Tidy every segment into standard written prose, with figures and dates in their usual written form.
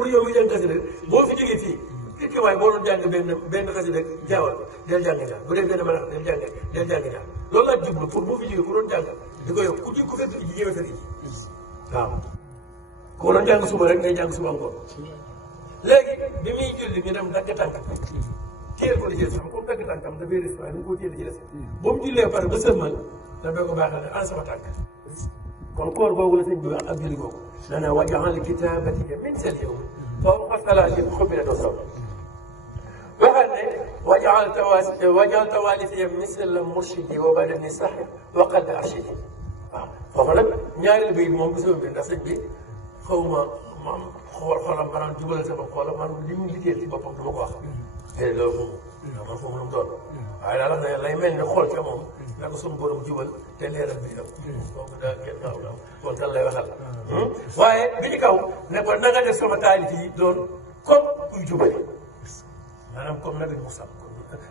pour yow mi jàng xasida boo fi jógee fii nit ki waaye boo doon jàng benn xasida jaawal del jàng ñaar bu dee benn mën a del jàng ñaar loolu laa jublu pour boo fi jógee ku doon jàng di ko yokk ku fekk ji ñëwee fekk ji waaw ku doon jàng suba rek ngay jàng suba ngoon léegi bi muy julli ñu dem dagg tànk téyel ko di jël sax comme dagg tànkam dafay des waaye dañ koo téyel di ci des ba mu jullee pare ba sëlmal da doo ko baaxal ne ana sama tànk kon koor googu la sëñ bi wax ak julli googu dana wajaxal kitaabati min sel yow fawqa salaati xubira doo saw waxal ne wajaxal tawaalifiya misla murshidi wa badani sax wa qad arshidi waaw foofu nag ñaareel bi moom gisoo bi ndax sëñ bi xaw ma maam xolam maanaam jubalal sama xoolam maanaam li mu liggéey ci boppam du ma ko wax te loolu man foofu lu mu doon waaye daal xam ne lay mel ne xool ca moom na ko suñu borom jubal te leeral bi yow kooku daal kenn xaw na kon kan lay waxal waaye bi ñu kaw ne ko na nga def sama taalif yi doon comme kuy jubale maanaam comme nabi Moussa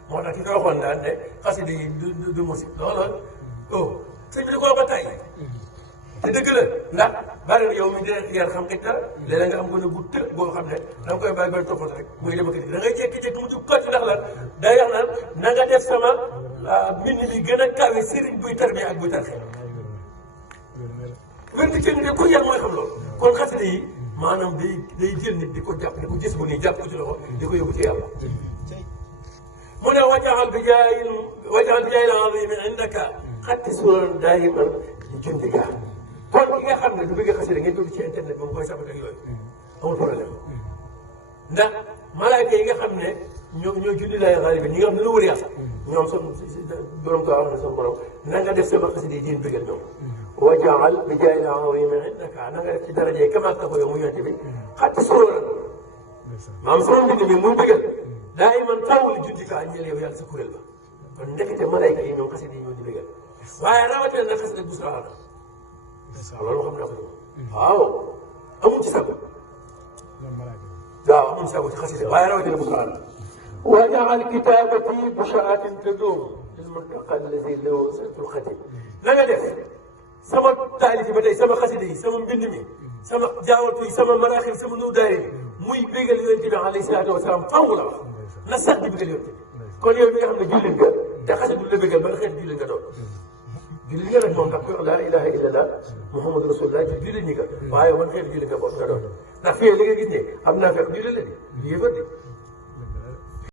moo tax ki ko waxoon daal ne xasida yi du musi loolu oh sëñ bi di ko wax ba tey te dëgg la ndax bari na yow mi dina yar xam nga dara léeg-léeg nga am gën a bu të boo xam ne da nga koy bàyyi ba toppatoo rek muy dem ak da ngay jékki-jékki mu jub kocc ndax la day wax naan na nga def sama mbind mi gën a kawe sëriñ buy tarbiya ak buy tarxee wér di kenn de ku yar mooy xam loolu kon xasida yi maanaam day jël nit di ko jàpp di ko gis bu nii jàpp ko ci loxo di ko yóbbu ci yàlla mu ne wajaxal bi jaayil azimi indaka xatti suran daayiman di jundiga kon ki nga xam ne du bëgg xasida ngeen dugg ci internet moom koy sabat ak yooyu amul problème ndax malaayka yi nga xam ne ñoo julli laay xaali bi ñi nga xam ne lu wër yàlla ñoom son borom ko wax ne son borom na nga def sama xasida yi diin bëggal ñoom wajaal bi jaay la azimi indaka na nga def ci daraje yi kamaat na ko yow mu yonte bi xatti suran maam sama mbind mi muy bëggal daa iman tawul juddika ñeel yow yàlla sa kuréel ba kon ndekete malaayka yi ñoom xasida yi ñoo di bëggal waaye rawatina nag xasida bu sura loolu xam naa ko waaw amul ci sago waaw amul ci sago ci xasida waaye rawatina bu sura wajaal kitaabati bushaatin tadum lil muntaqa alladi lahu sirtul xadim na nga def sama taalif yi ba tey sama xasida yi sama mbind mi sama jaawatu yi sama maraaxib sama nuudaay yi muy bégal yonent bi alayhi salaatu wa salaam fangu la wax na sax di bégal yonent bi kon yow mi nga xam ne jullit nga te xasida du la bégal ba nga xeet jullit nga doon jullit nga nag moom ndax ko laa ilaha illallah muhammadu rasulullah jullit ñi nga waaye man xeetu jullit nga bokk nga doon ndax fii li nga gis ne am naa fekk jullit la di yéefar di